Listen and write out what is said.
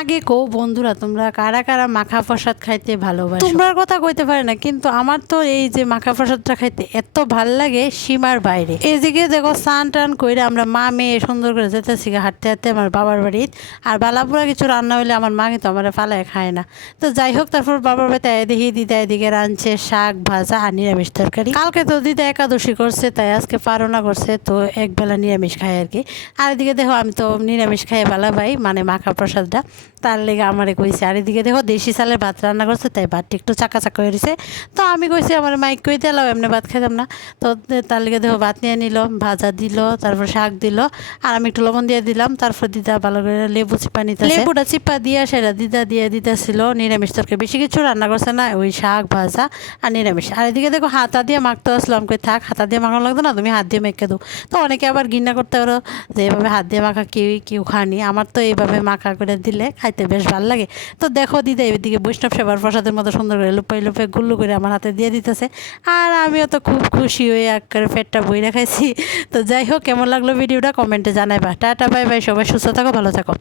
আগে কো বন্ধুরা তোমরা কারা কারা মাখা প্রসাদ খাইতে ভালোবাসো? তোমরার কথা কইতে পারে না, কিন্তু আমার তো এই যে মাখা প্রসাদটা খাইতে এত ভাল লাগে সীমার বাইরে। এইদিকে দেখো স্নান টান কইরা আমরা মা মেয়ে সুন্দর করে যেতেছি হাঁটতে হাঁটতে আমার বাবার বাড়িতে। আর বালাপুরা কিছু রান্না হইলে আমার মা কিন্তু আমার ফালায় খায় না। তো যাই হোক, তারপর বাবার বাড়িতে দেখি দিদা এদিকে রাঁধছে শাক ভাজা আর নিরামিষ তরকারি। কালকে তো দিদা একাদশী করছে, তাই আজকে পারনা করছে, তো একবেলা নিরামিষ খায় আর কি। আর এদিকে দেখো আমি তো নিরামিষ খাই ভালো ভাই, মানে মাখা প্রসাদটা তার লেগে আমারে কইছে। আর এদিকে দেখো দেশি চালের ভাত রান্না করছে, তাই ভাতটি একটু চাকা চাকা হয়ে রয়েছে। তো আমি কইছি আমার মাইক কই দিলাম এমনি ভাত খাইতাম না। তো তার লেগে দেখো ভাত নিয়ে নিল, ভাজা দিল, তারপর শাক দিল, আর আমি একটু লবণ দিয়ে দিলাম। তারপর দিদা ভালো করে লেবু চিপা নিতে, লেবুটা চিপা দিয়ে সেটা দিদা দিয়ে দিতেছিল। নিরামিষ তরকারি বেশি কিছু রান্না করছে না, ওই শাক ভাজা আর নিরামিষ। আর এদিকে দেখো হাতা দিয়ে মাখতে আসলাম, কই থাক হাতা দিয়ে মাখানো লাগতো না, তুমি হাত দিয়ে মেখে দাও। তো অনেকে আবার ঘৃণা করতে পারো যে এভাবে হাত দিয়ে মাখা কেউ খানি, আমার তো এইভাবে মাখা করে দিলে খাইতে বেশ ভালো লাগে। তো দেখো দিদা এদিকে বৈষ্ণব সেবার প্রসাদের মতো সুন্দর করে লুপাই লুপাই গুল্লু করে আমার হাতে দিয়ে দিতেছে। আর আমিও তো খুব খুশি হয়ে একেবারে পেটটা বইরা খাইছি। তো যাই হোক, কেমন লাগলো ভিডিওটা কমেন্টে জানাইবা। টাটা বাই বাই, সবাই সুস্থ থাকো, ভালো থাকো।